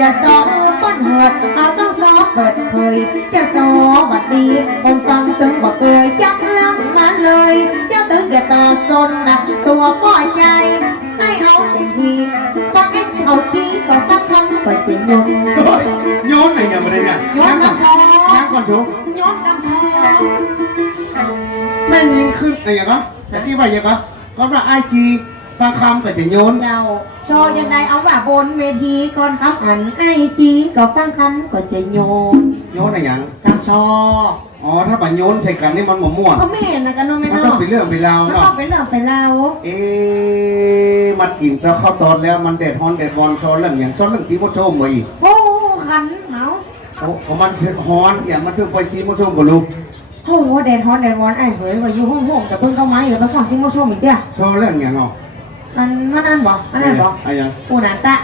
จะสอบป้นเหิดเอาต้องสอบเปิดเผยจะสอบบัดดีผมฟังตึงบอกเกยจักลังมาเลยจะตึงแกต่อสนนะตัวป้อใจให้เอาเต็มที่ฟังไอ้เอาจีก็ฟังคำเปิดเสียงยนโยนไหนเนี่ยมาเลยเนี่ยย้อนกำชอยังก่อนชูย้อนกำชอแม่งยิงขึ้นอะไรอย่างก็แต่ที่ว่าอย่างก็ก็ว่าไอจี ฟังคำกับจะโยน เจ้าชอยังไงเอาว่าบนเวทีก่อนคำอันไอจีก็ฟังคำก็จะโยนโยนอะไรอย่างกำชออ๋อ ถ้าบัโยนใส่กันนี่มันหมม่วนก็ไม่เห็นนะกันเนาะไม่มันเนาะต้องเป็นเรื่องเป็นราวมันเนาะต้องเป็นเรื่องเป็นราวเอ๊ะมันกินแล้วเข้าตอนแล้วมันเด็ดฮอนเด็ดบอลชอนเรื่องอย่างชอนเรื่องที่มดชมมาอีกโอ้ขันเหงาโอ้ของมันฮอนอย่างมันเพิ่งไปซีมดชมกับลูกโอ้โหแดดฮอนแดดร้อนไอ้เฮ้ยว่าอยู่ห้องห้องแต่เพิ่งเข้ามาอยู่แล้วฟังซิงโมชมอีกเด้อ ชอนเรื่องอย่างเนาะ มันมันนั่นบ่มันนั่นบ่อะไรอย่างปูนาตะ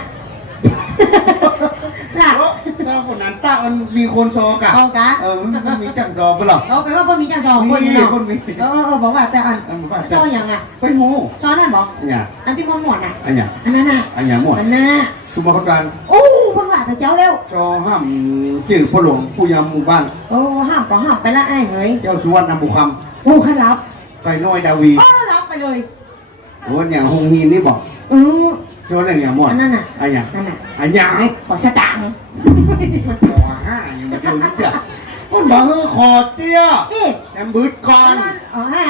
ล่ะโอ้เจ้าคนนั้นตามันมีคนซอกะเอากะเออมันมันมีจังซอปะหรอเอาเป็นว่าเพิ่นมีจังชอคนมีเนาะคนมีเออเออบอกว่าแต่อันอันว่าชจะออย่างอะไปโม่ชอนั่นบ่เนี่ยอันที่มันหมดน่ะอันอย่างอันนั้นน่ะอันอย่างหมดอันน่ะสุมาคการโอ้เพิ่นว่าแต่เจ้าเร็วจอห้ามจื่อพ่อหลวงผู้ยำหมู่บ้านโอ้ห้ามก็ห้ามไปละไอ้เฮ้ยเจ้าสุวรรณนำบุคโอ้ขันรับำไปน้อยดาวีโอ้รับไปเลย โอ้อย่างฮงฮีนนี่บอกเออเจ้าเรื่องอย่างหมดอันนั้นน่ะอันอย่างนั่นน่ะอันอย่างขอสตางค์ขอห้าอย่างมาดูนี่จ้ะคนบอกเออขอเตี้ยเอ๊ะแอมบืดก่อนอ๋อฮะ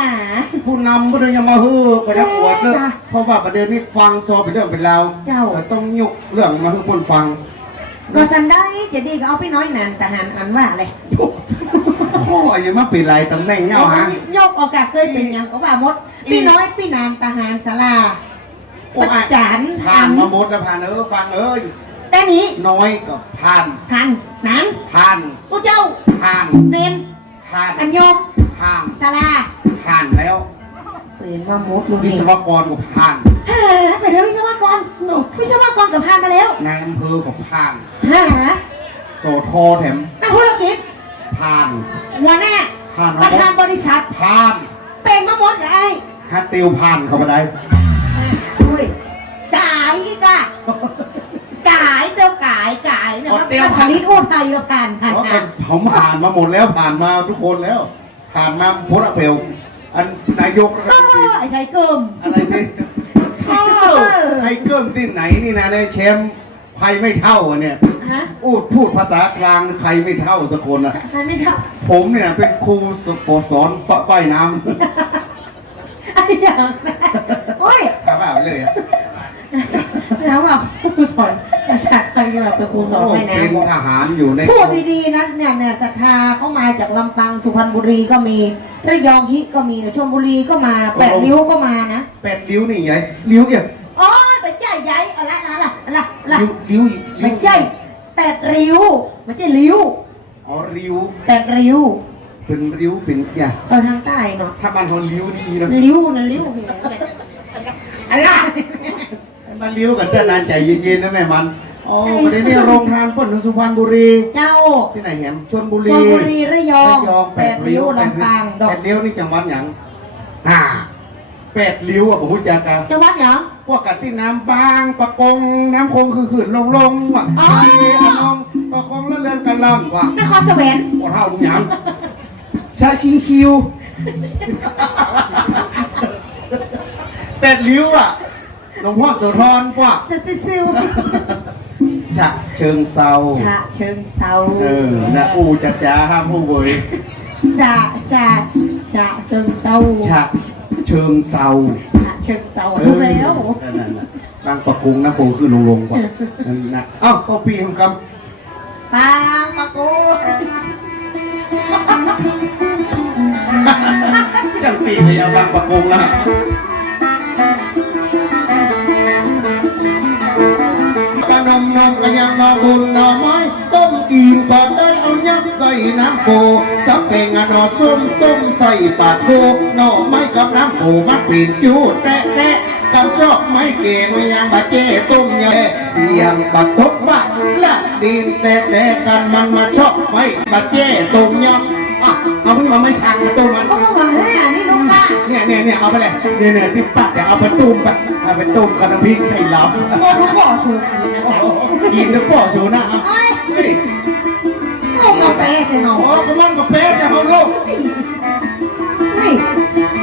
ผู้นำก็เลยยังมาเฮ้อไปได้ปวดเลยเอ๊ะจ้ะเพราะว่าประเด็นนี้ฟังซอเป็นเรื่องเป็นราวเจ้าแต่ต้องยกเรื่องมาให้คนฟังก็สันได้จะดีก็เอาพี่น้อยนานแต่หันอันว่าเลย พ่ออย่ามาเป็นไรตำแหน่งเงาฮะยกโอกาสเคยเป็นหยังก็ว่าหมด พี่น้อยพี่นานทหารสลาโอ้ประยจานผ่านมาหมดแล้วผ่านเออฟังเอ้ยแต่นี้น้อยกับผ่านหันนั้นผ่านกูเจ้าผ่านเน้นผ่านอันยมผ่านสลาผ่านแล้วเปลี่ยนมาหมดดูวินี่ศวกรก็ผ่านฮะไปเดี๋ยววิศวกรวิศวกรกับพานมาแล้วนายอำเภอก็ผ่านฮะโสทอแถมนักธุรกิจ ผ่านหัวหน้าผ่านปมาระธานบริษัท ผ่านเป็นมาหมดกับไอ้ฮัตติวผ่านเข้ามาได้อุ้ยกายอีกอะกายเตียวกายกายนะครับภาษาลิอุทัยก็ผ่านผ่านเพราะผ่าเป็นนผมผ่านมาหมดแล้วผ่านมาทุกคนแล้ว ผ่านมาโพสต์เปลอันนายกรัฐเอมนตรีอไอ้ไทยเกิมอะไรนี่เออไอ้เกิ้มที่ไหนนี่นะในแชมป์ใครไม่เท่าอะเนี่ย ฮะพูดพูดภาษากลางใครไม่เท่าสักคนอะ ใครไม่ทับผมเนี่ยเป็นครูสอนฝ่ายน้ไอ้อย่างนั้นโอ้ยำกลับมาไปเลยอะแล้วว่าครูสอนภาษาไทยแบบเป็นครูสอนโอ้ให้เป็นนะทหารอยู่ในพูดดีๆนะเนี่ยเนี่ยศรัทธาเขามาจากลำปางสุพรรณบุรีก็มีระยองฮิก็มีนะชลบุรีก็มาแปดริ้วก็มานะเป็ดลิ้วนี่ไงลิ้วเนี่ยอ๋อแต่ใหญ่ใหญ่อะไรอะไรอะไรอะไรลิ้วลิ้วลิ้ไม่วใช่ แปดริ้วไม่ใช่ริ้วอ๋อลิ้วแปดริ้ว เป็นลิ้วเป็นอย่าเออทางใต้เนาะถ้ามันเขาลิ้วดีๆนะริ้วนะริ้วอะไรมันลิ้วกันเจ้านานใจเย็นๆนะแม่มันอ๋อประเด็นนี้โรงทานป้นสุพรรณบุรีเจ้าที่ไหนเห็นชลบุชรีลบุรีระยองระยองแปดริ้วลำปางดอกแปดริ้วนี่จังหวัดหยังอ่า แปดริ้วอะผมรู้จักกันจังหวัดหยังพวกกัที่น้ำบางปะกงน้ำคงคือขืนลงลงว่ะอ๋อทะเลอะนองปะคงแล้วเลื่อนกันล่ำว่ะนครสวรรค์ปวดเท่าลุงหยังชาชิงชิวแปดริ้วอะหลวงพ่อโสธรว่ะซซิซิวฉะเชิงเซาฉะเชิงเซาเออนะอูจัดจ้าห้ามผู้เวยฉะฉะฉะเชิงเซาฉะ เชิงเซาฉะเชิงเซาถูกแล้ว นั่นน่ะน่ะบางประกงนะโปคือลงลงกว่านั่นนะเอ้าปอปีของคปางปะกูำจังปีเลยเอาบางประกงละกระนมนมกระยังนอบุญนอไม้ต้มกินก่อนได้เอายับ ใส่น้ำโปสับเป็งอะนอส้มต้มใส่ปากโคหน่อไม้กับน้ำโปมันปีนอยู่แตะแตะกับชอบไม้เก๋มายังบาเจ้ต้มยำเตียงบักทบบักละดินแต่แต่กันมันมาชอบไม้บาเจ้ต้มยำอะเอาพี่มาไม่ชังนะตัวมันก็มาแห่นี่ลูกละเนี่ยเนี่ยเนี่ยเอาไปเลยเนี่ยเนี่ยที่ปักเนี่ยเอาไปตุ้มไปเอาไปตุ้มกับน้ำพริกไข่ล้อมโง่ทุกบ่อชูขีนะโอ้จ๊ะโหกินแล้วปอสูนะอะ ไอ้เฮ้ยโง่กาแฟใช่ไหมโอ้กำลังกับเป๊ะจะเอาลูกนี่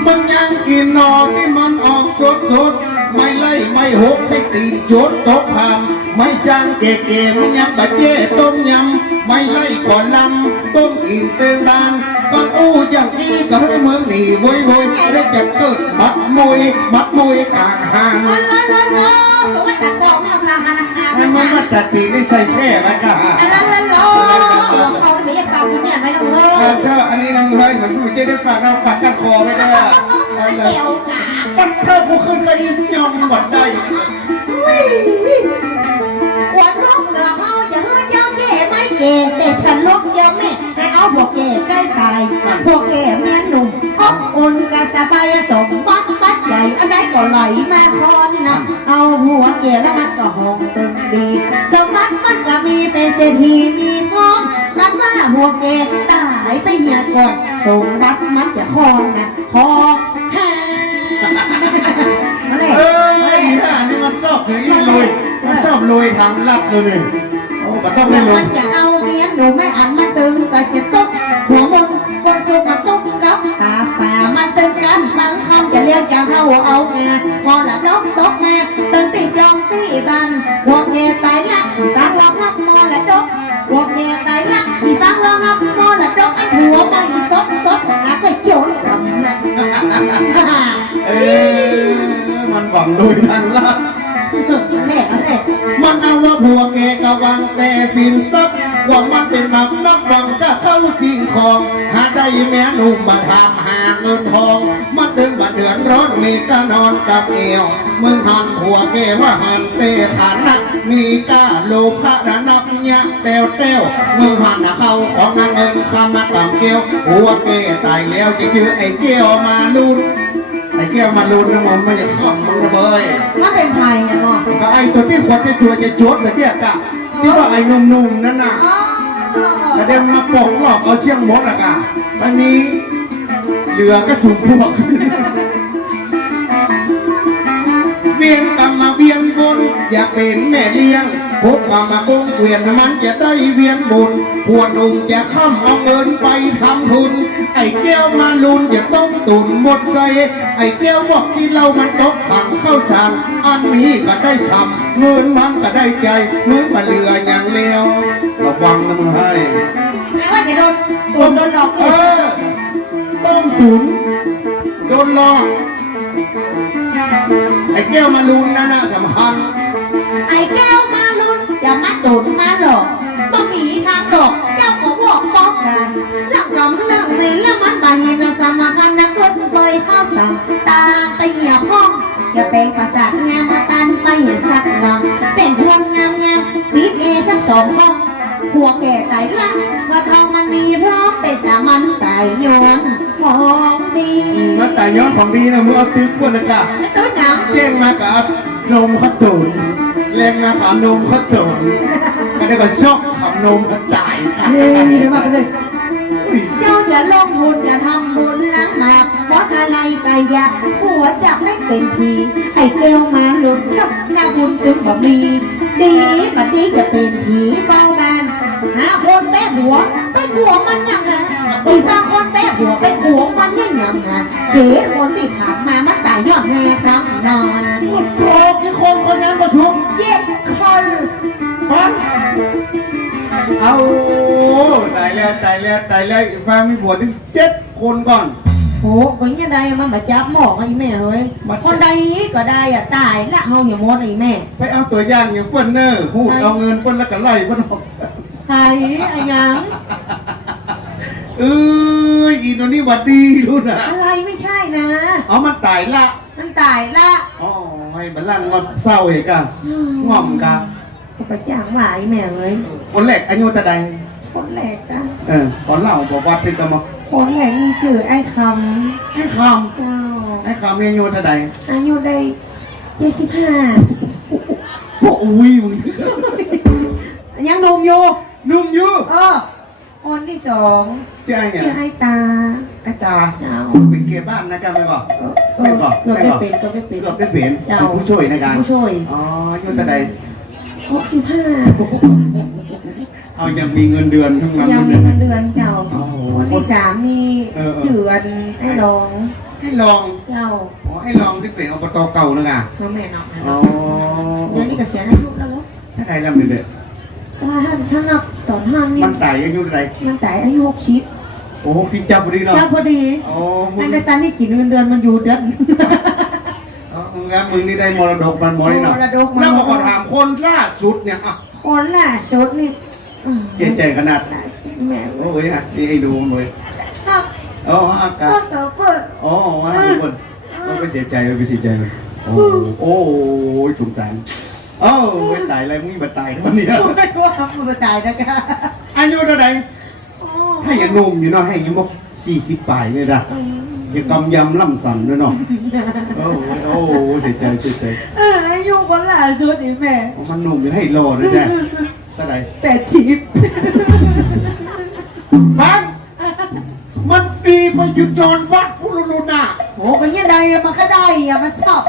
มันยังกินนอกที่มันออกสดสดๆไม่ไล่ไม่หกให้ตีนโจดตกพามไม่ช่างเก๋ๆมันยังบะเจ้ต้มยำไม่ไล่ก่อนลำต้มกินเต็มบานก่อนอู้อย่างนี้ก็ให้เมืองหนีโวยโวยได้จะเกิ เจได้ฝากเราฝากกันคอไม่ได้อะเอาเลยเกี่ยวกามันเธอผู้ขึ้นก็อีกยอมหมดได้วันลกเหลือเขาจะเฮือเจ้าเก๋ไม่เก๋แต่ฉันลูกเจ้าแม่ให้เอาพวกเก๋ใกล้ตายพวกเก๋เมียหนุ่มอบอุ่นกะสบายสมบัติปัดใหญ่อันใดก็ไหลมาคอนนะเอาหัวเก๋แล้วมันก็หงตึงดี สมบัติมันก็มีเป็นเศรษฐีมีพร้อม มันว่าหัวเกตายไปเหียก่อนสมบัติมันจะคองนะคอแฮ่มาเลยเอ้ยยอะนี่มันชอบเลยอีลุยมันชอบลุยทางลับเลยนี่โอ้มันต้องไม่แต่ลุมัยนจะเอาเมียหนูไม่อันมาตึงก็จะตกหัวมนคนสุกมาตกกับตาป่ามันตึงกันฟังคำจะเรียกจะเข้าเอาแงพอละนกตกมาตึงตีจองตีบันหัวเงตายละฟังว่าพักมอละดกหัวเงตาย หัวไปสดสดหาก็เกี่ยวกำนันเอ๊มันหวังลุยทางลับเล่แน่มันเอาว่าผัวแกกะวังแต่สินทรัพย์ว่ามันเป็นมักนักหวังก็เข้าสิ่งของ หาได้แม่หนุ่มมาทำ เงินทองมันดึงมาเดือดร้อนมีก็นอนกับเอวมึงหันผัวแกว่าหันเตะฐานนักมีก้าโลภะระนับยะแต้วแต้วมึงหันเข้าของนางเงินคำมาต่ำเกี้ยวผัวแกตายแล้วจะชื่อไอ้เกี้ยวมาลุนไอ้เกี้ยวมาลุนนะมันไม่จะขำมึงนะเบยมันเป็นไทยนะพ่อก็ไอ้ตัวที่ขวดจะชัวจะจดเลยเนี่ยกะที่ว่าไอ้หนุ่มๆนั่นน่ะอ๋อกระเด็นมาปอกหลอกเอาเชียงมดละกะวันนี้ เหลือก็ถูกพวกเวียนกรรมมาเวียนบนอย่าเป็นแม่เลี้ยงพบกรรมาโกงเกวียนมันจะได้เวียนบุญพวนุ่งจะค้ำเอาเงินไปทำทุน ไอ้แก้วมาลุนจะต้องตุนหมดใส่ไอ้แก้วบอกที่เรามันตกผังเข้าสารอันนี้ก็ได้ช้ำเงินมันก็ได้ใจเหมือนมาเหลืออย่างเลวระวังนะมึงให้ว่าจะโดนโดนโดนหลอกเออีกอ ต้องตุนโดนหลอกไอ้แก้วมาลุนนั่นนะสำคัญไอ้แก้วมาลุนอย่ามาโดนมาหลอกบ่มีทางดอกเจ้าก็บอกป้องกันหลังกำลังในแล้วมันบาหินสมคันนักกดเบยข้าวสั่งตาไปเหยียบห้องอย่าเป็นประสาทงามมาตันไปอย่าสักลำเป็นพวงงามงามปีเอสักสองห้องหัวแก่ไตละเมื่อทองมันมีพร้อมเป็นแต่มันไตย้อน ของดีมันแต่ย้อนของดีนะมึงเอาตึกกวนนะกะไอ้ตัวหนังเจ้งมากับนมขัดตุนแรงมากับนมขัดตุนก็ได้ก็ชอกขับนมขัดจ่ายเฮ้ยเดี๋ยวมาไปเลยอุ้ยเจ้าจะลงทุนจะทำบุญล้างบาปเพราะอะไรกายะหัวจะไม่เป็นผีไอ้เกลมาหลุดกับหน้าบุญตึงบ่มีดีบัดนี้จะเป็นผีเฝ้าบ้านหาคนแม่หัว ไปหัวมันยังไงไปฟังคนแม่หัวไปหัวมันยังยังไงเก๋คนที่ผ่านมามันตายยอดแห่ครับนอนโอ้กี่คนคนนั้นประชุมเจ็ดคนฟังเอาตายแล้วตายแล้วตายแล้วอีกฟังมีบวชถึงเจ็ดคนก่อนโอ้คนยังไงมันมาจับหมอกไอ้แม่เฮ้ยมาจับคนใดก็ได้อะตายละเฮาอย่ามดไอ้แม่ ไปเอาตัวอย่างอย่างเปิ้นเนอร์พูดเอาเงินเปิ้นแล้วก็ไล่เปิ้นออกใครไอ้หยัง เอ้ยอีโนนี่หวัดดีรู้นะอะไรไม่ใช่นะ เอามันตายละมันตายละอ๋อให้บัลลังก์งอนเศร้าเหกะง่อมกะกูไปจ้างว่าไอ้แม่เอ้ยคนแรกอายุตะใดคนแรกจ้ะเออขอเล่าบอกว่าเป็นกรรมคนแรกมีชื่อไอ้คให้คำเจ้าำให้คำเรียนอายุตะใดอายุได้เจ็ดสิบห้าโอ้อุ้ยมึงยังหนุ่มอยู่นุ่มอยู่เออ คคนที่สองเจ้าอย่างชื่อไอ้ตา ไอ้ตาเจ้าเป็นเกบ้านนะกันไหมบอกเออเออเกือบได้เป็นเกือบได้เป็นเกือบได้เปลี่ยนเจ้าเป็นผู้ช่วยในการผู้ช่วยอ๋อยุ่งแต่ใดหกสิบห้าเอายังมีเงินเดือนทั้งนั้นยังมีเลยเงินเดือนเจ้าโอ้โหคนที่สามนี่เออเออเจือนไอ้รองให้ลองเจ้าอ๋อให้ลองที่เป็นอบตเก่านะไงพ่อแม่น้องนะอ๋อเดี๋ยวนี้ก็เสียอายุแล้วเนอะถ้าใดลำเดือด ถ้าท่านท่านนับตอนท่านนี่มันไต่อายุเท่าไหรมันแต่อายุหกสิบโอ้หกสิบจับพอดีเนาะเจ้าพอดีโอ้มึไอ้งในตอนนี้กี่เดือนเดือนมันอยู่เดือนอ๋อมึงงั้นมึงนี่ได้มรดกมันมรดกเนาะมรดกมันแล้วพอก็ถามคนล่าสุดเนี่ยอะคนล่าสุดนี่อืมเสียใจขนาดแม่โอ้ยอะนี่ให้ดูมันเลยครับอ๋ออากาก็ศต่อเปิดอ๋อว่าทุกคนไม่เสียใจไม่เสียใจเลยโอ้โหโอ้โหสงสาร เอ้าไม่ตายอะไรมึงมาตายคนเนี้ยไม่ว่ามือตายนะคะอายุเท่าไหร่โอ้ให้ยังหนุ่มอยู่เนาะให้ยังบอกสี่สิบปลายเลยนะอืมยังกำยำล่ำสันด้วยเนาะโอ้โหโอ้โหเสียใจเสียใจเอออายุคนล่าสุดนี่แม่มันหนุ่มอยู่ให้รอเลยแน่เท่าไหร่แปดชิปฟังมันดีไปหยุดยอนวัดพุรุลุน่ะโอ้ก็ยังไงอะมันก็ได้อะมันชอบ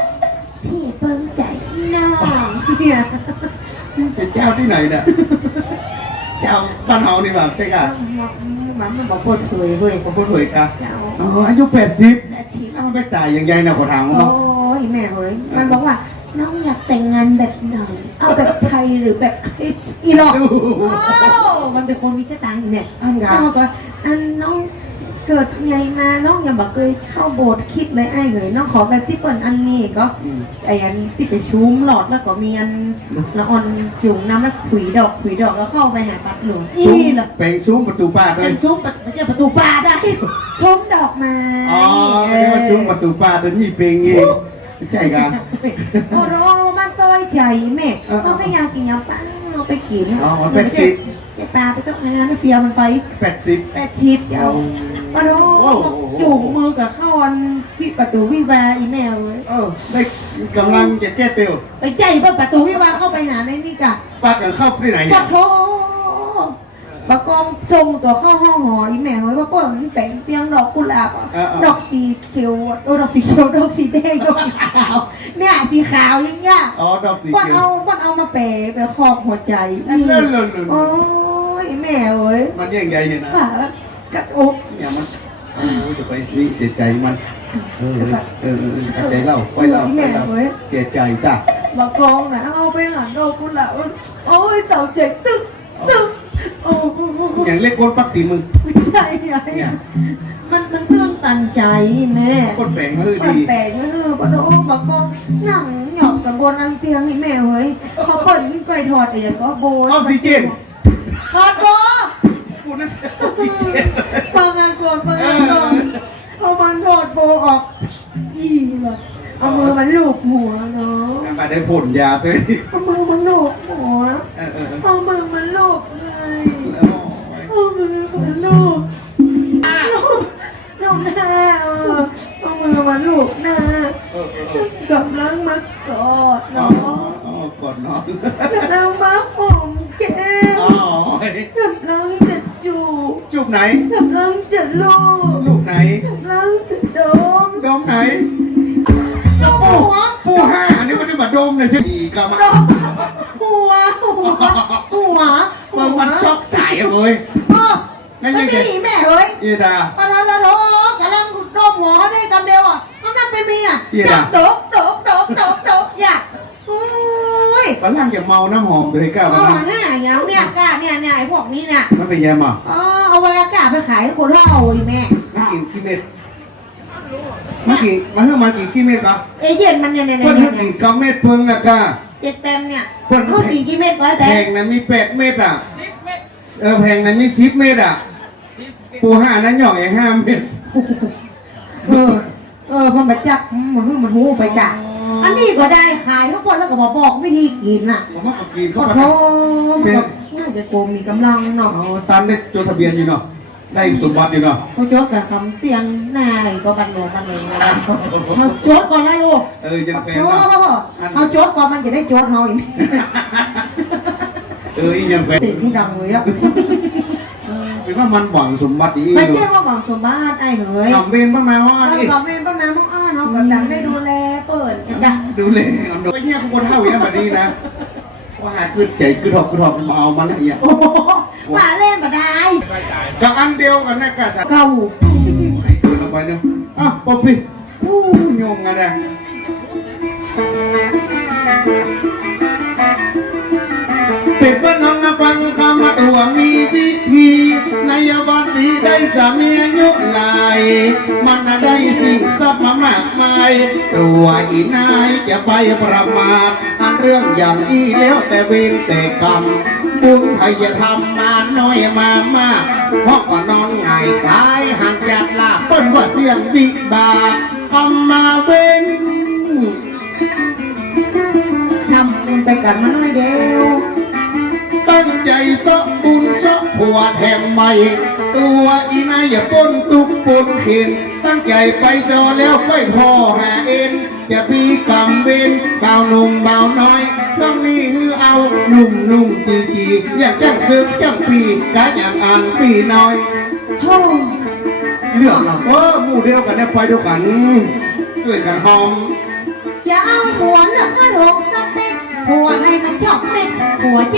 เนี่ย เป็นเจ้าที่ไหนเนี่ยเจ้าบ้านเฮานี่แบบใช่กันมันมันบอกเปิดเผยเว้ยผมพูดเผยกันเจ้าอ๋ออายุแปดสิบแปดชิปถ้ามันไปตายอย่างไงนะขอถามโอ้เนาะยแม่เฮ้ยมันบอกว่า น้องอยากแต่งงานแบบไหนเอาแบบไทยหรือแบบคริสอีหรอก โอ้มันเป็นคนมีชะตังค์อีเนี่ยอันกาน้องก็อันน้อง เกิดไงมาน้องยังบอกเคยเข้าโบสถ์คิดเลยไอ้เลยน้องขอแบบที่เปิดอันนี้ก็อืมไอ้อันที่ไปชุ้มหลอดแล้วก็มีอันละอ่อนจุ่มน้ำแล้วขุยดอกขุยดอกแล้วเข้าไปหาปัดหลวงอีซุ้มเหรอเป็นซุ้มประตูบ้านเลเป็ยนซุ้มประไม่ใช่ประตูป่าได้ชมดอกไม้อ๋อเรียกว่าซุ้มประตูบ้านเดินนี่เพลงเองไม่ใช่กันโอ้โหมันต้อยใจแม่เออเขาไม่อยากกินยาป้าเอาไปกินอ๋อเป็นสิบเจ็บปลาไปต้องงานให้เฟียมันไปแปดสิบแปดชิปเจ้า โอ้โหโอ้โหจุ่มมือกับเข้าอันที่ประตูวิวาอีแมวเลยเออได้กำลังจะแก้เตียวไปใจเปิดประตูวิวาเข้าไปหาในนี่กะป้ากันเข้าที่ไหนปะเนี่ยโถปะกองจงตัวเข้าห้องหออีแม่เฮ้ยว่าเปิดมันแต่งเตียงดอกกุหลาบอะดอกสีเขียวอะเออดอกสีเขียวดอกสีแดงดอกสีขาวเนี่ยสีขาวอย่างเงี้ยอ๋อดอกสีมันเขียวเอามันเอามาแปะไปครอบหัวใจเล่นเล่นเล่นโอ้ยแม่เอ้ยมันยังไงเนี่ยนะ ปากแล้วกัดอก อย่ามันโอ้จะไปนี่เสียใจมัน เออเออเออเอาใจเล่าไปเล่าไปแม่เล่าเอ้ยเสียใจจ้ะมากองนะเอาไปหันดอกกุหลาบโอ้ยเต่าเจ็บตึ๊กตึ๊กโอ้อย่างเล็กคนปักตีมึงไม่ใช่ไงมันมันตื้นตันใจแม่คนแปลงมือมันดีแปลกนะเออปะโอ้บักกองนั่งหยอกกับบนอันเตียงนี่แม่เฮ้ยพอเปิดก้อยถอดเองก็โบออกซิเจนถอดโบพูดนั่นออกซิเจน ฟังงานก่อนฟังงานก่อนเอามันถอดโบออก อีเลยเอามือมันลูบหัวเนาะ มาไนี้มันได้มาดมเลยใช่ไหมอีกก็มาดมหัวหัวหัวเปิดมันช็อกตายอะเว้ยเออไม่ดีแม่เฮ้ยอีดาปะทะทะโถกำลังดมหัวเขาได้คำเดียวอะเขานั่นเป็นเมียเหี้ยจับโดกโดกโดกโดกโดกอยากโอ้ยวันหลังอย่าเมาน้ำหอมเลยก้าวเอาวันหนั้วานนหน้าอย่างเนี่ยกล้าเนี่ยเนี่ยไอ้พวกนี้เนี่ยมันเป็นยังอะอ๋อเอาไว้กล้าไปขายให้คนเล่าอีแม่มันกินกี่เม็ด มันกินมันเพิ่งมากินกี่เม็ดครับเอเย็นมันเนี่ยเนี่ยเพิ่นเนี่ยเพิ่งกินเก้าเม็ดเพิ่งอะก้าเจ็ดเต็มเนี่ยคน เขากินกี่เม็ดวะแพแต่งนั้นมีแปดเม็ดอะเออแพงนั้นมีสิบเม็ดอะปูห้านั้นหย่องไอ้ห้าเม็ดเออเออมันมาจักมันหูมันหูไปจักอันนี้ก็ได้ขายเขาปนแล้วก็บอกบอกวิธีกินน่ะผมว่าเขากินขอเข้าโทมาษมันก็น่าจะโกงมีกำลังเนาะอ๋อตามได้จดทะเบียนอยู่เนาะ ได้สมบัติอยู่เนาะเขาโจทย์กับคำเตียงนายก็บันโนบันเองนะเขาโจทย์ก่อนนะลูกเออยังแพงเขาว่ะเขาโจทย์ก่อนมันจะได้โจทย์เขาอีกเอออียังแพงติดดังเลยอะเเป็นว่ามันหวังสมบัติดีไม่ใช่ว่าหวังสมบัติไอ้เหยทำเวรบ้างไหมว่าเออขอเมนต้นน้ำมังอ้าเนาะก็ดังได้ดูแลเปิดจ้ะดูเลยดูไอ้เนี่ยขบวนเท่าอย่างแบบนี้นะว่าหาขึ้นใจขึ้นหอกขึ้นหอกมาเอามันอะไรอย่าง โอ้โหมาเล่นมาได้กับอันเดียวกันนะกษัตริย์เก่าให้เดินออกไปเนาะอะป๊อปปี้อู้ยงกันนะเป็นว่าน้องฟังคำตัวมีพิธีในวันนี้ได้สามีอายุหลาย มันน่ะได้สิ่งทรัพย์มามากมาย ตัวอีนายจะไปประมาท อันเรื่องอย่างอีแล้วแต่เวรแต่กรรม บุญไทยทำมาน้อยมามากเพราะว่านอนง่ายตายห่างจากลาเปิ้นว่าเสียงวิบากกรรมมาเว้นนำคุณไปกันมาหน่อยเดียวตั้งใจซะบุญซะผัวแถมใหม่ ตัวอีนายอย่าป้นตุกปนเข็นตั้งใจไปโซแล้วค่อยพอหาเอ็น อย่าพีกรรมเวนเบาหนุ่มเบาน้อยต้องนี่คือเอาหนุ่มนุ่มจีจีอยากจังซึกจังปีกะอย่างอ่านปีน้อยโอ้เรื่องเราก็หมู่เดียวกันเนี่ยไปด้วยกันช่วยกันหอมอย่าเอาหัวเลือกกระโดกสเต็กหัวให้มันชอบเม็ดหัวเจ๊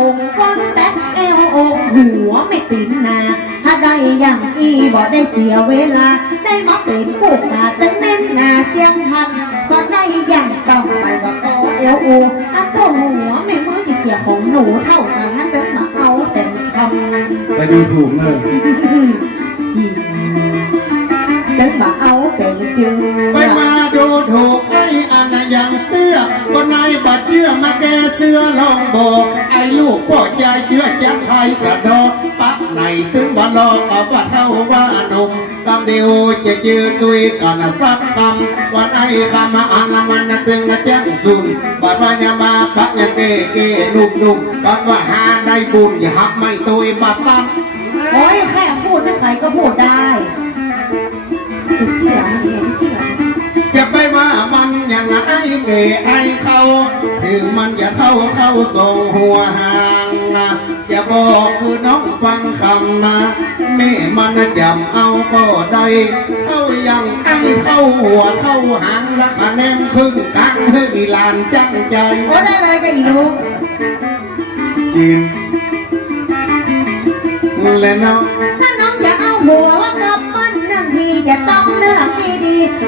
องกงก้นแตกเอวองหัวไม่ตินนาถ้าได้อย่างอีบ่ได้เสียเวลา ได้มาเป็นผู้ขาดตึงเน้นนาเสียงพันก็ได้อย่างต้องไปว่าโอเอวอูอันโตหัวไม่มือที่เขียของหนูเท่ากันนั่นจะมาเอาแต่ช้ำไปดูถูกเลย ยวจะจือตุยกันสักคำวันไอ้คำมาอันละมันนะตึงนะแจ้งสุนบัดว่าอย่ามาปักย่าเก้เก้นุ่มนุ่มบัดว่าหาได้บุญอย่าหักไม่ตุยบัดตั้งโอ้ยแค่พูดถ้าใครก็พูดได้เที่ยวมันเห็นเที่ยวจะไปว่ามันย่างไอ้เก๋ไอ้เขาถึงมันอย่าเข้าเข้าส่งหัวหางนะจะบอกคือน้องฟังคำมา แม่มันจำเอาก็ได้เข้ายังไอ้เข้าหัวเข้าหางและคะแนนครึ่งกลางเฮ้ยลานจังใจโอ้ได้เลยก็อีลูกจีนและน้องถ้าน้องอยากเอาหัว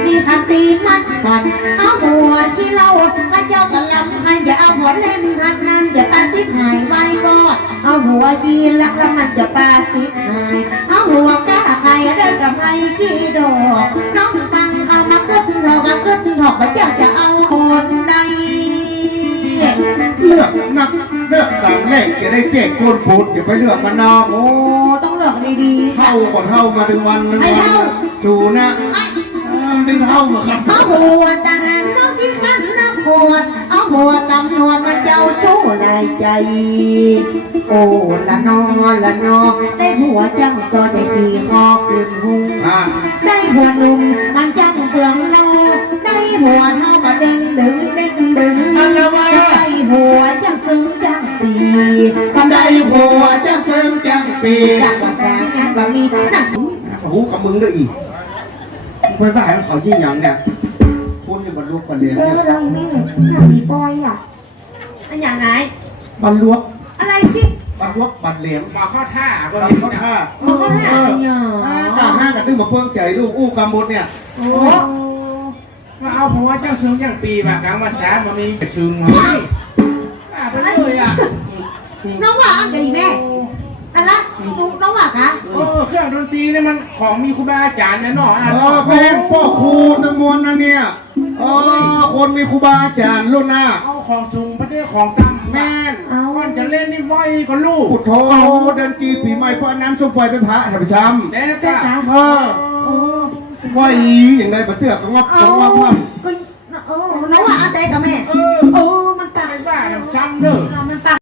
มีคำตีมันขันเอาหัวที่เราพระเจ้ากำลำพันอย่าเอาหัวเล่นพันนั้นอย่าปาซิบหายไว้ก็เอาหัวยีลักแล้วมันจะปาซิบหายเอาหัวกล้าใครเดินกับไอ้ขี้ดอกน้องฟังเอามากึดดอกกึดดอกพระเจ้าจะเอาคนใดเลือกนักเลือกต่างแรกจะได้เจ๊กคนพูดอย่าไปเลือกมันนอกโอ้ต้องเลือกดีๆเท่าก่อนเท่ามาถึงวันหนึงให้วันเท่าชูนะ เออดึงเท่ามาครับเอาหัวทหารน้องที่ขันนักขวดเอาหัวตำรวจมาเจ้าชู้ในใจ โอ้ละนอละนอได้หัวจังซอได้ขี่คอขึ้นหุงอ่าได้หัวหนุ่มมันจังเปลืองโลได้หัวเท่ามาเด้งดึงเด้งดึงอันละว่าได้หัวจังซึ้งจังปีได้ผัวจังเสริมจังปีจากว่าแสงแอบว่ามีหนักโอ้โหกับมึงด้วยอีก ไปฝ่ายของเขายิ่งหยังเนี่ยพูดอยู่บรรลุบรรเลียนเอเนี่ยอเราไม่หามีบอยอะอันอย่างไหนบรรลุอะไรสิบรรลุบรรเลียนมาเข้าท่าบรก็รมีลุนะท่ามันก็ได้อะไรอย่างกาห้ากันตึ้งมาเพิ่มใจลูกอู้กำบดเนี่ยโอ้มาเอาผัวเจ้าซึงอย่างปีแบบกลางภาษามามีซึงมาอะไปเลยอะน้องว่าอันกับอีแม่อั นละน้องว่าคะเออเครื่องดนตรีเนี่ยมันของมีครูบาอาจารย์แน่นอนอะเออเพลงพ่อครูตะมวลนะเนี่ยเออคนมีครูบาอาจารย์รุ่นหน้า เอาของสูงพระเรื่องของตั้มแม่นเอาก่อนจะเล่นนี่ไหวก็ลูกพุทโธเดินจีปีใหม่เพราะน้ำส้มปล่อยเป็นพระท่านผู้ชมแต่แต่ก็จ๋าเออโอ้ว่าอีอย่างไรประเตือกก็งับเอาก็งับงับก็โอ้น้องว่าเอาแต่กับแม่ เออโอ้มันตักไปบ้าน้ำซ้ำเด้อ มันตัก